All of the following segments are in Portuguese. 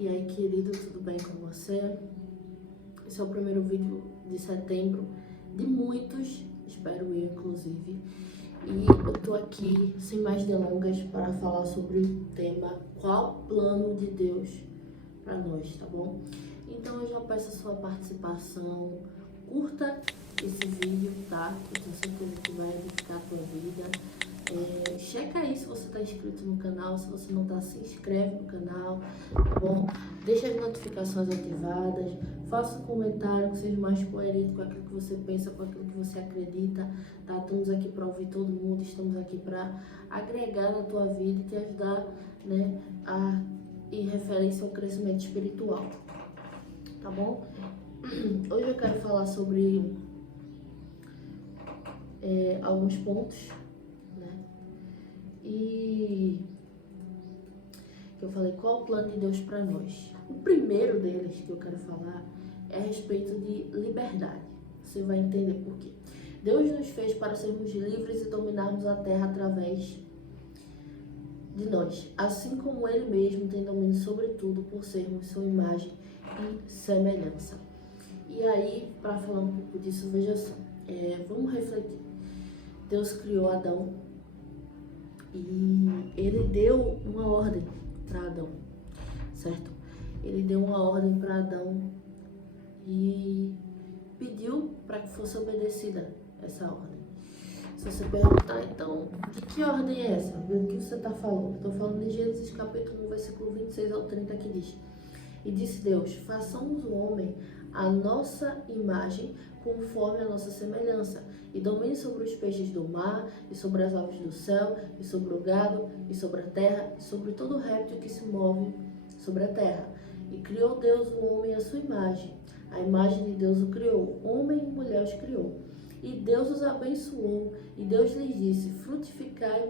E aí, querido, tudo bem com você? Esse é o primeiro vídeo de setembro, de muitos, espero eu, inclusive. E eu tô aqui, sem mais delongas, para falar sobre o tema qual o plano de Deus para nós, tá bom? Então eu já peço a sua participação, curta esse vídeo, tá? Eu tenho certeza que vai edificar a tua vida. Checa aí se você está inscrito no canal, se você não está, se inscreve no canal, tá bom? Deixa as notificações ativadas, faça um comentário que seja mais coerente com aquilo que você pensa, com aquilo que você acredita, tá? Estamos aqui para ouvir todo mundo, estamos aqui para agregar na tua vida e te ajudar, né, em referência ao crescimento espiritual, tá bom? Hoje eu quero falar sobre alguns pontos, né? E eu falei, qual o plano de Deus para nós? O primeiro deles que eu quero falar é a respeito de liberdade. Você vai entender por quê. Deus nos fez para sermos livres e dominarmos a terra através de nós, assim como Ele mesmo tem domínio sobre tudo por sermos sua imagem e semelhança. E aí, para falar um pouco disso, veja só, vamos refletir. Deus criou Adão e Ele deu uma ordem para Adão, certo? Ele deu uma ordem para Adão e pediu para que fosse obedecida essa ordem. Se você perguntar, então, de que ordem é essa? Do que você está falando? Estou falando de Gênesis capítulo 1, versículo 26 ao 30, que diz: E disse Deus, façamos o homem à nossa imagem, conforme a nossa semelhança, e domine sobre os peixes do mar, e sobre as aves do céu, e sobre o gado, e sobre a terra, e sobre todo réptil que se move sobre a terra. E criou Deus o homem à sua imagem. A imagem de Deus o criou, homem e mulher os criou. E Deus os abençoou, e Deus lhes disse: frutificai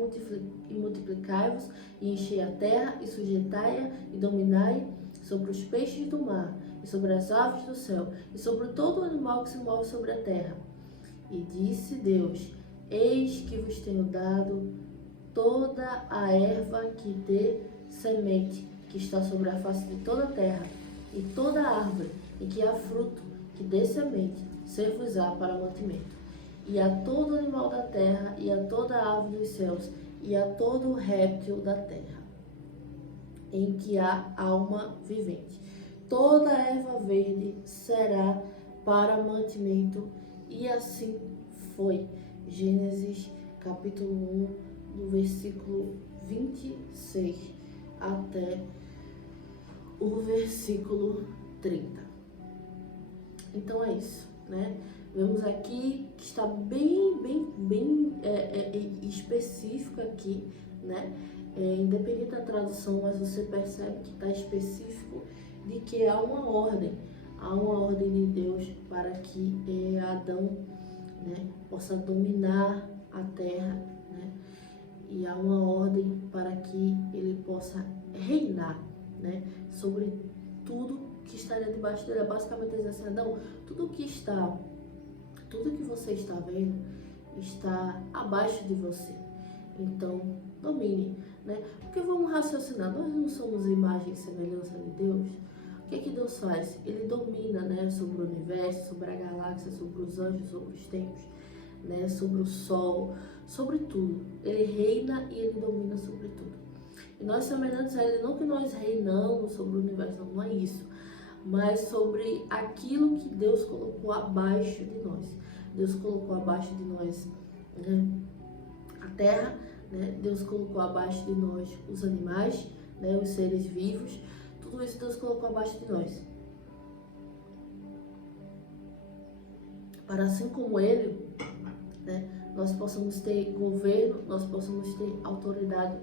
e multiplicai-vos, e enchei a terra, e sujeitai-a, e dominai sobre os peixes do mar, e sobre as aves do céu, e sobre todo animal que se move sobre a terra. E disse Deus: eis que vos tenho dado toda a erva que dê semente, que está sobre a face de toda a terra, e toda árvore em que há fruto, que dê semente, ser-vos-á para mantimento. E a todo animal da terra, e a toda ave dos céus, e a todo réptil da terra, em que há alma vivente. Toda erva verde será para mantimento, e assim foi. Gênesis capítulo 1, do versículo 26 até o versículo 30. Então é isso, né? Vemos aqui que está bem específico aqui, né? Independente da tradução, mas você percebe que está específico de que há uma ordem de Deus para que Adão, né, possa dominar a terra, né? E há uma ordem para que ele possa reinar, né, sobre tudo que estaria debaixo dele. Basicamente dizer assim: Adão, tudo que você está vendo está abaixo de você. Então, domine, né? Porque vamos raciocinar, nós não somos imagem e semelhança de Deus. O que é que Deus faz? Ele domina, né, sobre o universo, sobre a galáxia, sobre os anjos, sobre os tempos, né, sobre o sol, sobre tudo. Ele reina e ele domina sobre tudo. E nós semelhantes a ele, não que nós reinamos sobre o universo, não é isso, mas sobre aquilo que Deus colocou abaixo de nós. Deus colocou abaixo de nós, né, a terra, né? Deus colocou abaixo de nós os animais, né, os seres vivos. Tudo isso Deus colocou abaixo de nós. Para assim como Ele, né, nós possamos ter governo, nós possamos ter autoridade,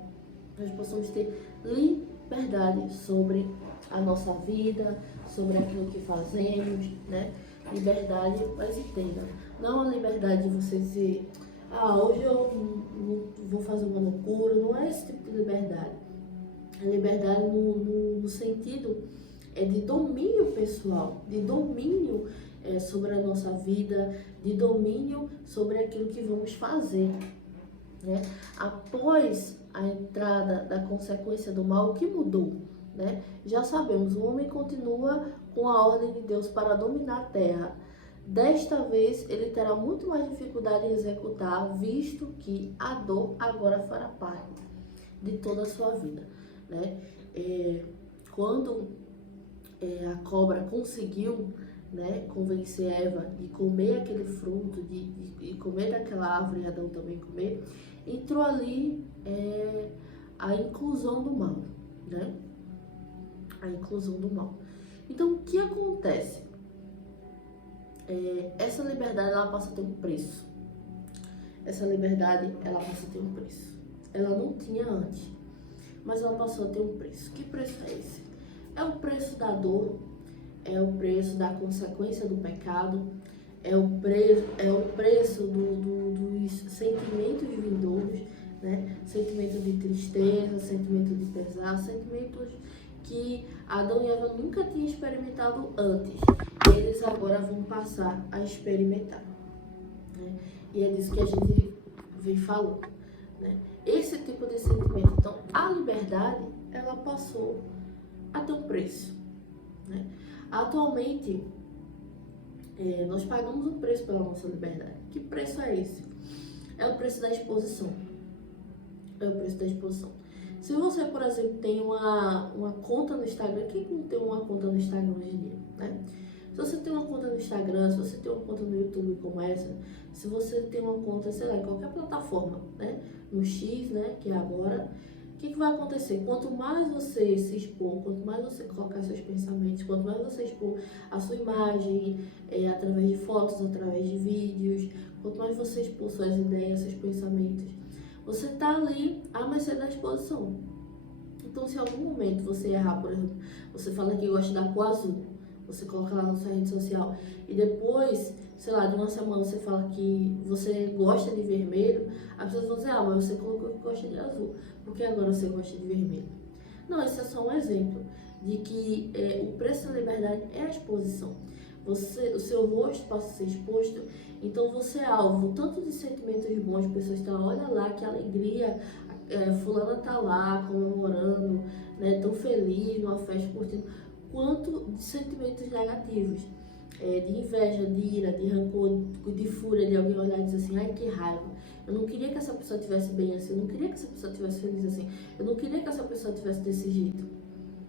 nós possamos ter liberdade sobre a nossa vida, sobre aquilo que fazemos, né? Liberdade, mas entenda, não a liberdade de você dizer: hoje eu não vou fazer uma loucura. Não é esse tipo de liberdade. A liberdade no sentido de domínio pessoal, de domínio sobre a nossa vida, de domínio sobre aquilo que vamos fazer, né? Após a entrada da consequência do mal, o que mudou? né? Já sabemos, o homem continua com a ordem de Deus para dominar a terra. Desta vez, ele terá muito mais dificuldade em executar, visto que a dor agora fará parte de toda a sua vida, né? Quando a cobra conseguiu, né, convencer Eva de comer aquele fruto, de comer daquela árvore, e Adão também comer, entrou ali a inclusão do mal, né? A inclusão do mal. Então, o que acontece? Essa liberdade, ela passa a ter um preço. Essa liberdade, ela passa a ter um preço. Ela não tinha antes, mas ela passou a ter um preço. Que preço é esse? É o preço da dor, é o preço da consequência do pecado, é o preço dos sentimentos vindouros, né? Sentimento de tristeza, sentimento de pesar, sentimentos que Adão e Eva nunca tinham experimentado antes. E eles agora vão passar a experimentar, né? E é disso que a gente vem falando, né? Esse tipo de sentimento. Então, a liberdade, ela passou a ter um preço, né? Atualmente, nós pagamos um preço pela nossa liberdade. Que preço é esse? É o preço da exposição. É o preço da exposição. Se você, por exemplo, tem uma conta no Instagram, quem não tem uma conta no Instagram hoje em dia, né? Se você tem uma conta no Instagram, se você tem uma conta no YouTube como essa, se você tem uma conta, sei lá, em qualquer plataforma, né? No X, né, que é agora, o que vai acontecer? Quanto mais você se expor, quanto mais você colocar seus pensamentos, quanto mais você expor a sua imagem, através de fotos, através de vídeos, quanto mais você expor suas ideias, seus pensamentos, você tá ali à mercê da exposição. Então, se em algum momento você errar, por exemplo, você fala que gosta da cor azul, você coloca lá na sua rede social, e depois, sei lá, de uma semana você fala que você gosta de vermelho, as pessoas vão dizer, mas você colocou que gosta de azul, porque agora você gosta de vermelho. Não, esse é só um exemplo de que o preço da liberdade é a exposição. O seu rosto passa a ser exposto, então você é alvo tanto de sentimentos bons, pessoas estão, olha lá que alegria, fulana tá lá comemorando, né, tão feliz numa festa, curtindo, quanto de sentimentos negativos, de inveja, de ira, de rancor, de fúria, de alguém olhar e dizer assim, ai que raiva, eu não queria que essa pessoa estivesse bem assim, eu não queria que essa pessoa estivesse feliz assim, eu não queria que essa pessoa estivesse desse jeito,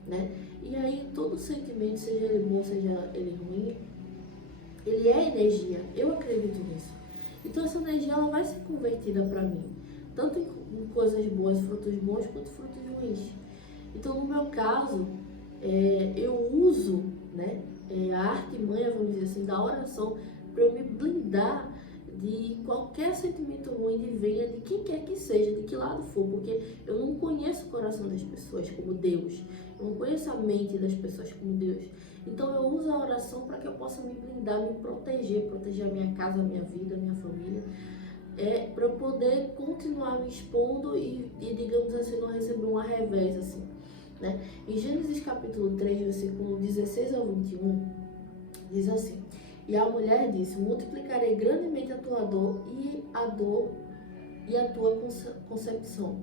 né? E aí todo sentimento, seja ele bom, seja ele ruim, ele é energia, eu acredito nisso. Então essa energia, ela vai ser convertida para mim, tanto em coisas boas, frutos bons, quanto frutos ruins. Então no meu caso, eu uso, né, a artimanha, vamos dizer assim, da oração para eu me blindar de qualquer sentimento ruim que venha de quem quer que seja, de que lado for, porque eu não conheço o coração das pessoas como Deus, eu não conheço a mente das pessoas como Deus. Então eu uso a oração para que eu possa me blindar, me proteger a minha casa, a minha vida, a minha família, para eu poder continuar me expondo e, digamos assim, não receber um revés, assim, né? Em Gênesis capítulo 3, versículo 16 ao 21, diz assim, e a mulher disse, multiplicarei grandemente a tua dor e a tua concepção.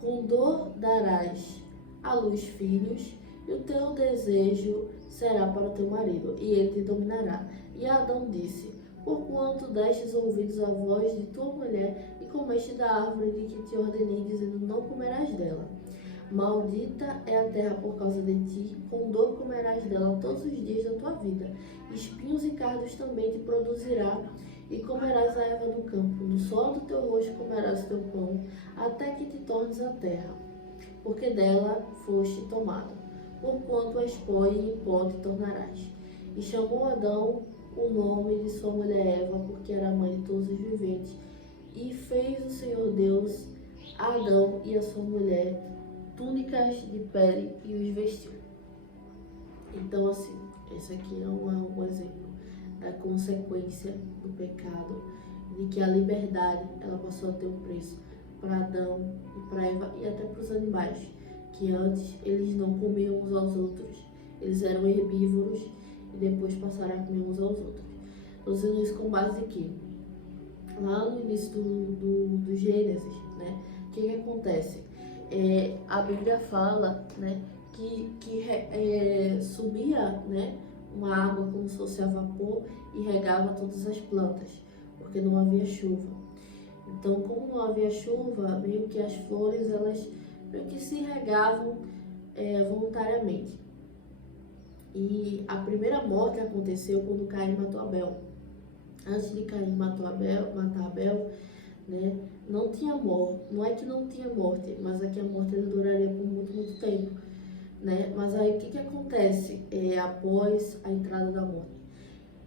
Com dor darás à luz filhos, e o teu desejo será para o teu marido, e ele te dominará. E Adão disse, porquanto destes ouvidos à voz de tua mulher, e comeste da árvore de que te ordenei, dizendo, não comerás dela. Maldita é a terra por causa de ti, com dor comerás dela todos os dias da tua vida. Espinhos e cardos também te produzirá, e comerás a erva do campo. No solo do teu rosto comerás o teu pão, até que te tornes a terra, porque dela foste tomado. Porquanto és pó e em pó te tornarás. E chamou Adão o nome de sua mulher Eva, porque era a mãe de todos os viventes. E fez o Senhor Deus a Adão e a sua mulher túnicas de pele e os vestiu. Então, assim, esse aqui é um exemplo da consequência do pecado, de que a liberdade, ela passou a ter um preço para Adão e para Eva e até para os animais, que antes eles não comiam uns aos outros, eles eram herbívoros e depois passaram a comer uns aos outros. Estou dizendo isso com base em quê? Lá no início do Gênesis, né? O que acontece? A Bíblia fala, né, subia, né, uma água como se fosse a vapor e regava todas as plantas, porque não havia chuva. Então, como não havia chuva, meio que as flores, elas meio que se regavam voluntariamente. E a primeira morte aconteceu quando Caim matou Abel. Antes de Caim matar Abel, né, não tinha morte. Não é que não tinha morte, mas é que a morte duraria por muito, muito tempo. Né? Mas aí o que acontece após a entrada da morte?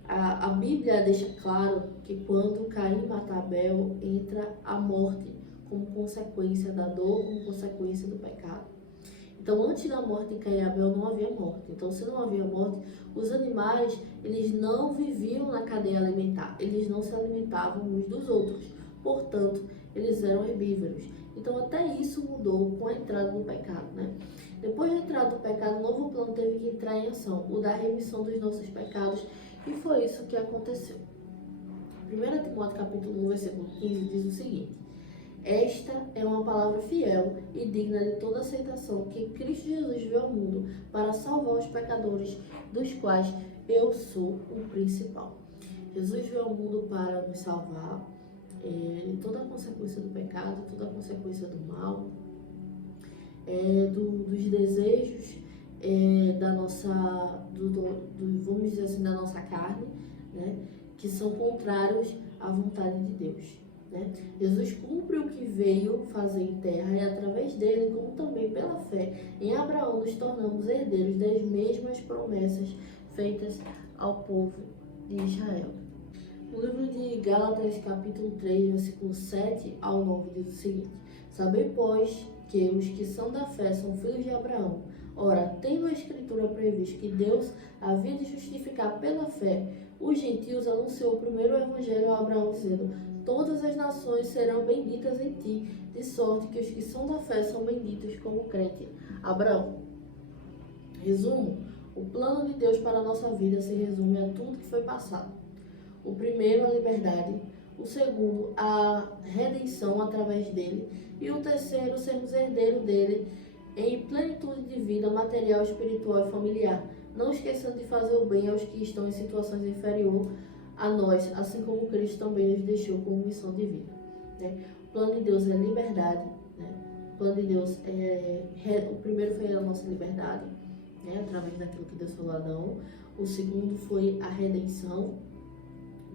A Bíblia deixa claro que quando Caim mata Abel, entra a morte como consequência da dor, como consequência do pecado. Então, antes da morte de Caim e Abel, não havia morte. Então, se não havia morte, os animais, eles não viviam na cadeia alimentar. Eles não se alimentavam uns dos outros. Portanto, eles eram herbívoros. Então, até isso mudou com a entrada do pecado, né? Depois da entrada do pecado, o novo plano teve que entrar em ação, o da remissão dos nossos pecados, e foi isso que aconteceu. 1 Timóteo capítulo 1, versículo 15 diz o seguinte: esta é uma palavra fiel e digna de toda aceitação, que Cristo Jesus veio ao mundo para salvar os pecadores, dos quais eu sou o principal. Jesus veio ao mundo para nos salvar de toda a consequência do pecado, toda a consequência do mal, dos desejos da nossa, vamos dizer assim, da nossa carne, né, que são contrários à vontade de Deus. Né? Jesus cumpre o que veio fazer em terra e através dele, como também pela fé em Abraão, nos tornamos herdeiros das mesmas promessas feitas ao povo de Israel. No livro de Gálatas, capítulo 3, versículo 7 ao 9, diz o seguinte: sabei, pois, que os que são da fé são filhos de Abraão. Ora, tendo a Escritura previsto que Deus havia de justificar pela fé os gentios, anunciou o primeiro evangelho a Abraão, dizendo: todas as nações serão benditas em ti, de sorte que os que são da fé são benditos como crente Abraão. Resumo: o plano de Deus para a nossa vida se resume a tudo que foi passado. O primeiro, a liberdade. O segundo, a redenção através dele. E o terceiro, sermos herdeiros dele em plenitude de vida material, espiritual e familiar. Não esqueçando de fazer o bem aos que estão em situações inferiores a nós, assim como Cristo também nos deixou como missão de vida. Né? O plano de Deus é liberdade. Né? O plano de Deus o primeiro foi a nossa liberdade, né? Através daquilo que Deus falou a Adão. O segundo foi a redenção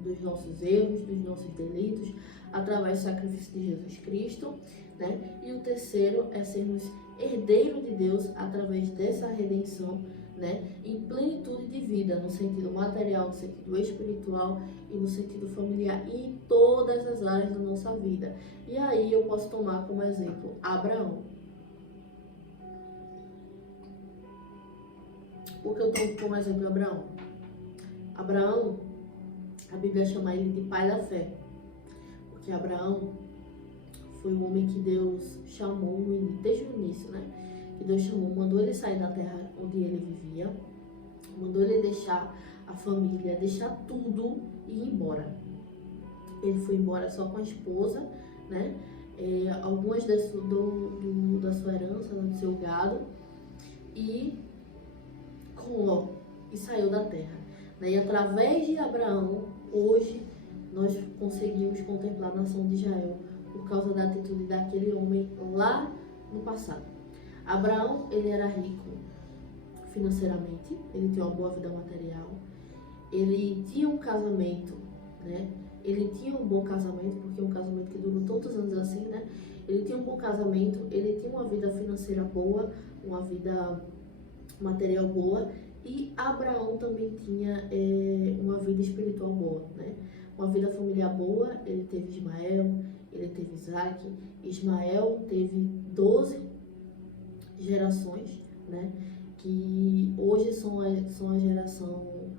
dos nossos erros, dos nossos delitos, através do sacrifício de Jesus Cristo, né? E o terceiro é sermos herdeiros de Deus através dessa redenção, né? Em plenitude de vida, no sentido material, no sentido espiritual e no sentido familiar, e em todas as áreas da nossa vida. E aí eu posso tomar como exemplo Abraão. Por que eu tomo como exemplo Abraão? Abraão, a Bíblia chama ele de pai da fé, porque Abraão foi o homem que Deus chamou desde o início, né? Que Deus chamou, mandou ele sair da terra onde ele vivia, mandou ele deixar a família, deixar tudo e ir embora. Ele foi embora só com a esposa, né? Algumas da sua herança, do seu gado, e com Ló, e saiu da terra. E através de Abraão, hoje, nós conseguimos contemplar a nação de Israel por causa da atitude daquele homem lá no passado. Abraão, ele era rico financeiramente, ele tinha uma boa vida material, ele tinha um casamento, né? Ele tinha um bom casamento, porque é um casamento que durou tantos anos assim, né? Ele tinha um bom casamento, ele tinha uma vida financeira boa, uma vida material boa, e Abraão também tinha uma vida espiritual boa, né? Uma vida familiar boa. Ele teve Ismael, ele teve Isaac. Ismael teve 12 gerações, né? Que hoje são a geração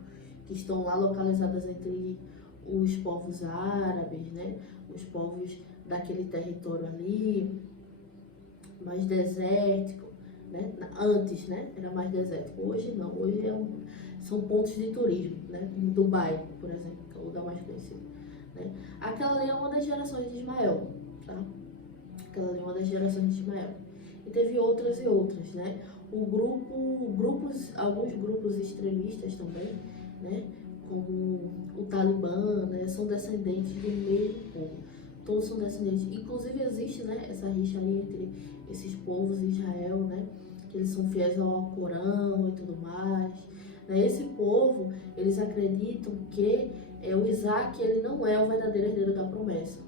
que estão lá localizadas entre os povos árabes, né? Os povos daquele território ali, mais desértico, né? Antes, né? Era mais desértico. Hoje não, hoje são pontos de turismo, né? Dubai, por exemplo, que é o lugar mais conhecido, né? Aquela ali é uma das gerações de Ismael, tá? Aquela ali é uma das gerações de Ismael. E teve outras e outras, né? alguns grupos extremistas também, né, como o Talibã, né, são descendentes do mesmo povo. Todos são descendentes. Inclusive existe, né, essa rixa aí entre esses povos e Israel, né, que eles são fiéis ao Corão e tudo mais. Né. Esse povo, eles acreditam que o Isaac, ele não é o verdadeiro herdeiro da promessa,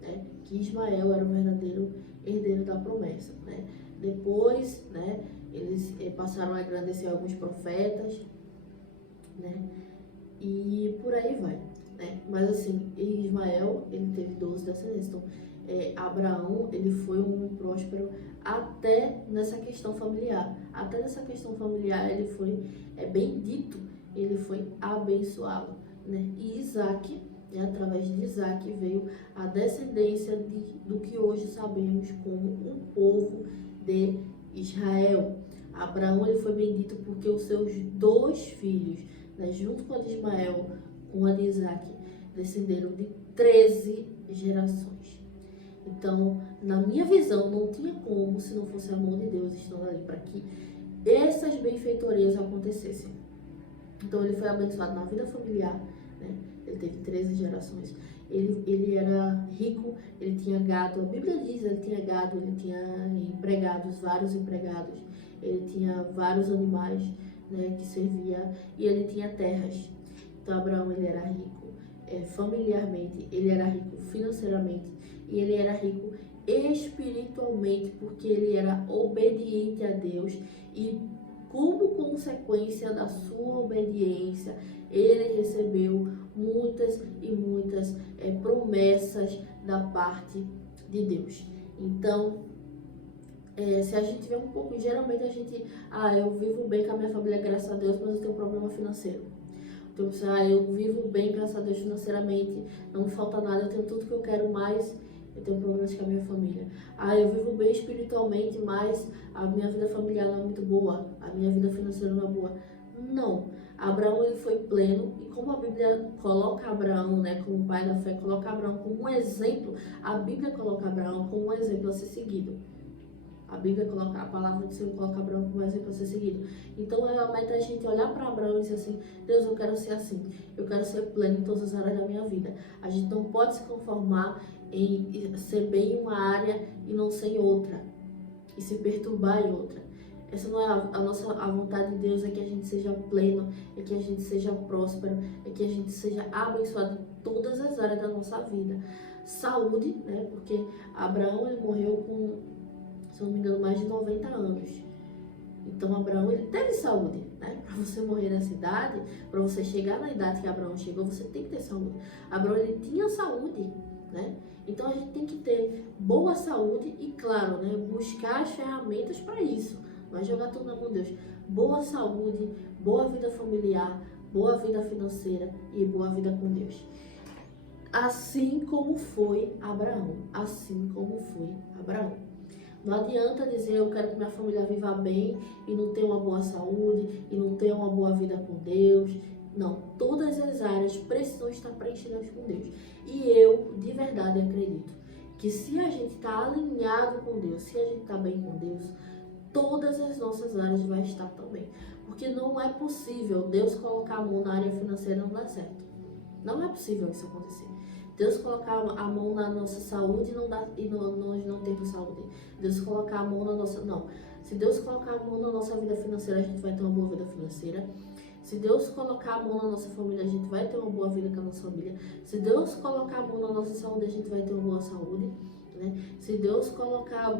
né, que Ismael era o verdadeiro herdeiro da promessa, né. Depois, né, eles passaram a engrandecer alguns profetas, né, e por aí vai, né. Mas assim, Ismael, ele teve 12 descendentes, então Abraão, ele foi um próspero até nessa questão familiar. Até nessa questão familiar ele foi bendito, ele foi abençoado, né. E Isaac, né, através de Isaac veio a descendência do que hoje sabemos como o povo de Israel. Abraão, ele foi bendito porque os seus 2 filhos, né, junto com a de Ismael, com a de Isaac, descenderam de 13 gerações. Então, na minha visão, não tinha como, se não fosse a mão de Deus estando ali, para que essas benfeitorias acontecessem. Então, ele foi abençoado na vida familiar, né? Ele teve 13 gerações. Ele era rico, ele tinha gado, a Bíblia diz, ele tinha gado, ele tinha empregados, vários empregados, ele tinha vários animais, né, que servia, e ele tinha terras. Então, Abraão, ele era rico familiarmente, ele era rico financeiramente, e ele era rico espiritualmente, porque ele era obediente a Deus, e como consequência da sua obediência, ele recebeu muitas e muitas promessas da parte de Deus. Então, se a gente vê um pouco, geralmente a gente, eu vivo bem com a minha família, graças a Deus, mas eu tenho um problema financeiro. Então, eu vivo bem, graças a Deus, financeiramente, não me falta nada, eu tenho tudo que eu quero, mas eu tenho problemas com a minha família. Eu vivo bem espiritualmente, mas a minha vida familiar não é muito boa, a minha vida financeira não é boa. Não. Abraão, ele foi pleno, e como a Bíblia coloca Abraão, né, como pai da fé, coloca Abraão como um exemplo, a Bíblia coloca Abraão como um exemplo a ser seguido. A Bíblia coloca, a palavra do Senhor coloca Abraão como um exemplo a ser seguido. Então, a meta é a gente olhar para Abraão e dizer assim: Deus, eu quero ser assim, eu quero ser pleno em todas as áreas da minha vida. A gente não pode se conformar em ser bem em uma área e não ser em outra, e se perturbar em outra. Essa não é a vontade de Deus, é que a gente seja pleno, é que a gente seja próspero, é que a gente seja abençoado em todas as áreas da nossa vida. Saúde, né? Porque Abraão, ele morreu com, se não me engano, mais de 90 anos. Então, Abraão, ele teve saúde, né? Para você morrer nessa idade, para você chegar na idade que Abraão chegou, você tem que ter saúde. Abraão, ele tinha saúde, né? Então, a gente tem que ter boa saúde e, claro, né, buscar as ferramentas para isso. Vai jogar tudo na mão de Deus. Boa saúde, boa vida familiar, boa vida financeira e boa vida com Deus. Assim como foi Abraão. Assim como foi Abraão. Não adianta dizer eu quero que minha família viva bem e não ter uma boa saúde e não ter uma boa vida com Deus. Não, todas as áreas precisam estar preenchidas com Deus. E eu, de verdade, acredito que se a gente está alinhado com Deus, se a gente está bem com Deus, todas as nossas áreas vai estar também. Porque não é possível Deus colocar a mão na área financeira e não dar certo. Não é possível isso acontecer. Deus colocar a mão na nossa saúde e nós não temos saúde. Deus colocar a mão na nossa... Não. Se Deus colocar a mão na nossa vida financeira, a gente vai ter uma boa vida financeira. Se Deus colocar a mão na nossa família, a gente vai ter uma boa vida com a nossa família. Se Deus colocar a mão na nossa saúde, a gente vai ter uma boa saúde, né? Se Deus colocar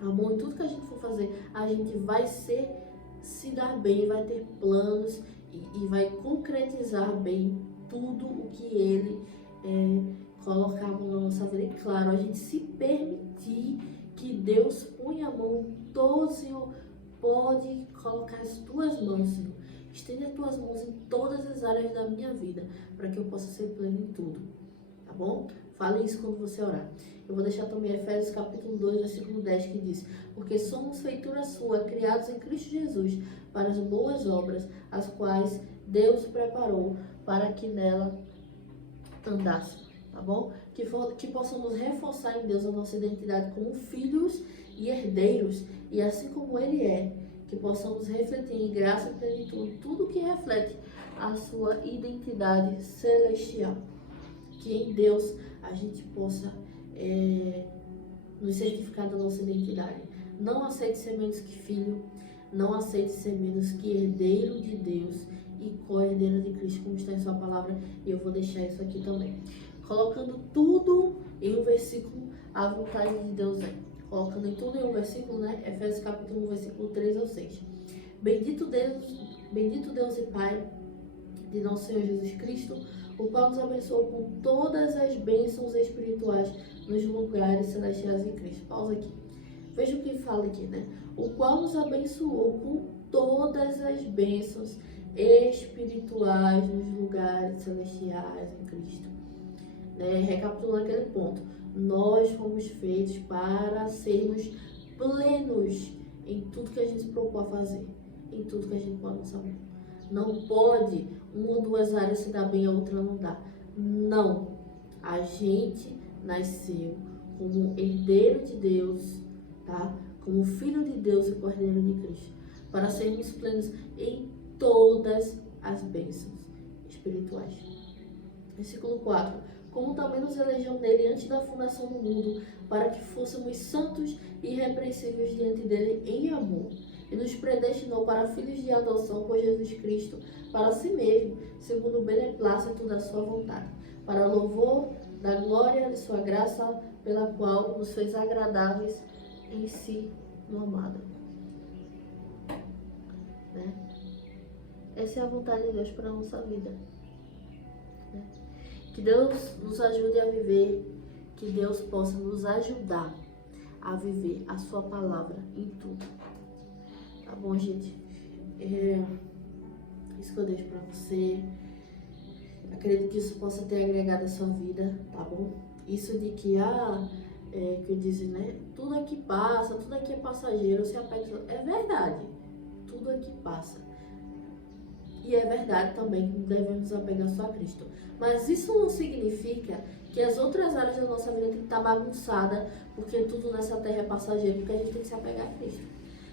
a mão em tudo que a gente for fazer, a gente vai se dar bem, vai ter planos e vai concretizar bem tudo o que Ele colocar a mão na nossa vida. E claro, a gente se permitir que Deus ponha a mão em todos, Senhor, pode colocar as tuas mãos, Senhor. Estende as tuas mãos em todas as áreas da minha vida, para que eu possa ser pleno em tudo, tá bom? Fale isso quando você orar. Eu vou deixar também Efésios capítulo 2, versículo 10, que diz: porque somos feitura sua, criados em Cristo Jesus, para as boas obras, as quais Deus preparou para que nela andássemos, tá bom? Que possamos reforçar em Deus a nossa identidade como filhos e herdeiros, e assim como Ele é, que possamos refletir em graça e plenitude tudo que reflete a sua identidade celestial. Que em Deus a gente possa nos certificar da nossa identidade. Não aceite ser menos que filho, não aceite ser menos que herdeiro de Deus e co-herdeiro de Cristo, como está em sua palavra, e eu vou deixar isso aqui também. Colocando tudo em um versículo, a vontade de Deus é. Colocando em tudo em um versículo, né? Efésios capítulo 1, versículo 3 ao 6. Bendito Deus e Pai de nosso Senhor Jesus Cristo, o qual nos abençoou com todas as bênçãos espirituais nos lugares celestiais em Cristo. Pausa aqui. Veja o que fala aqui, né? O qual nos abençoou com todas as bênçãos espirituais nos lugares celestiais em Cristo. Recapitulando aquele ponto. Nós fomos feitos para sermos plenos em tudo que a gente se propôs a fazer, em tudo que a gente pode saber. Não pode uma ou duas áreas se dar bem, a outra não dá. Não. A gente nasceu como herdeiro de Deus, tá? Como filho de Deus e cordeiro de Cristo, para sermos plenos em todas as bênçãos espirituais. Versículo 4. Como também nos elegeu nele antes da fundação do mundo, para que fôssemos santos e irrepreensíveis diante dele em amor. E nos predestinou para filhos de adoção por Jesus Cristo, para si mesmo, segundo o beneplácito da sua vontade, para o louvor da glória de sua graça, pela qual nos fez agradáveis em si no amado. Essa é a vontade de Deus para a nossa vida. Que Deus nos ajude a viver, que Deus possa nos ajudar a viver a sua palavra em tudo. Tá bom, gente? Isso que eu deixo pra você. Acredito que isso possa ter agregado a sua vida, tá bom? Isso de que, que dizem, né? Tudo aqui passa, tudo aqui é passageiro, se apega. É verdade. Tudo aqui passa. E é verdade também que devemos nos apegar só a Cristo. Mas isso não significa que as outras áreas da nossa vida tem que estar bagunçada, porque tudo nessa terra é passageiro, porque a gente tem que se apegar a Cristo.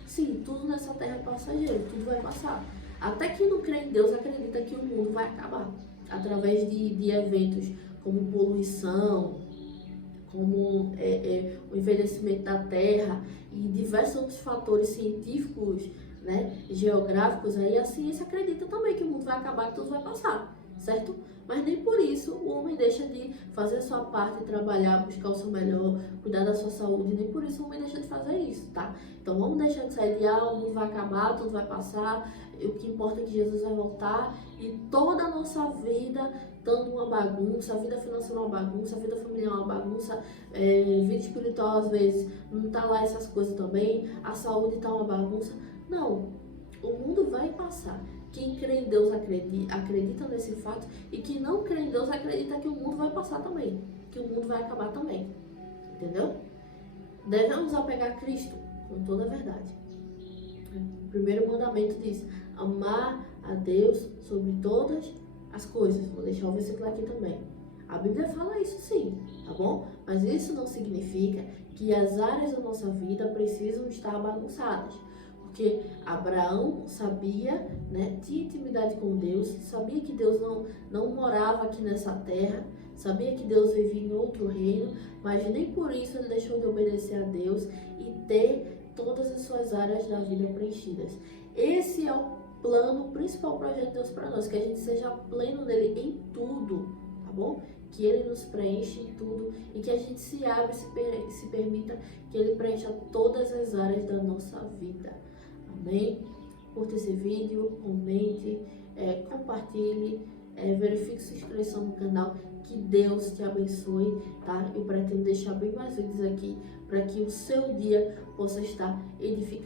Sim, tudo nessa terra é passageiro, tudo vai passar. Até quem não crê em Deus acredita que o mundo vai acabar. Através de eventos como poluição, como o envelhecimento da terra e diversos outros fatores científicos, né, geográficos, aí a ciência acredita também que o mundo vai acabar, que tudo vai passar, certo? Mas nem por isso o homem deixa de fazer a sua parte, trabalhar, buscar o seu melhor, cuidar da sua saúde, nem por isso o homem deixa de fazer isso, tá? Então vamos deixar de sair de, o mundo vai acabar, tudo vai passar, o que importa é que Jesus vai voltar e toda a nossa vida dando uma bagunça, a vida financeira é uma bagunça, a vida familiar é uma bagunça, vida espiritual às vezes não tá lá essas coisas também, a saúde tá uma bagunça. Não, o mundo vai passar. Quem crê em Deus acredita nesse fato, e quem não crê em Deus acredita que o mundo vai passar também, que o mundo vai acabar também, entendeu? Devemos apegar a Cristo com toda a verdade. O primeiro mandamento diz: amar a Deus sobre todas as coisas. Vou deixar o versículo aqui também. A Bíblia fala isso sim, tá bom? Mas isso não significa que as áreas da nossa vida precisam estar bagunçadas. Porque Abraão sabia, né, tinha intimidade com Deus, sabia que Deus não morava aqui nessa terra, sabia que Deus vivia em outro reino, mas nem por isso ele deixou de obedecer a Deus e ter todas as suas áreas da vida preenchidas. Esse é o plano, o principal projeto de Deus para nós, que a gente seja pleno nele em tudo, tá bom? Que ele nos preencha em tudo e que a gente se abra e se permita que ele preencha todas as áreas da nossa vida. Amém? Curta esse vídeo, comente, compartilhe, verifique sua inscrição no canal. Que Deus te abençoe, tá? Eu pretendo deixar bem mais vídeos aqui para que o seu dia possa estar edificado.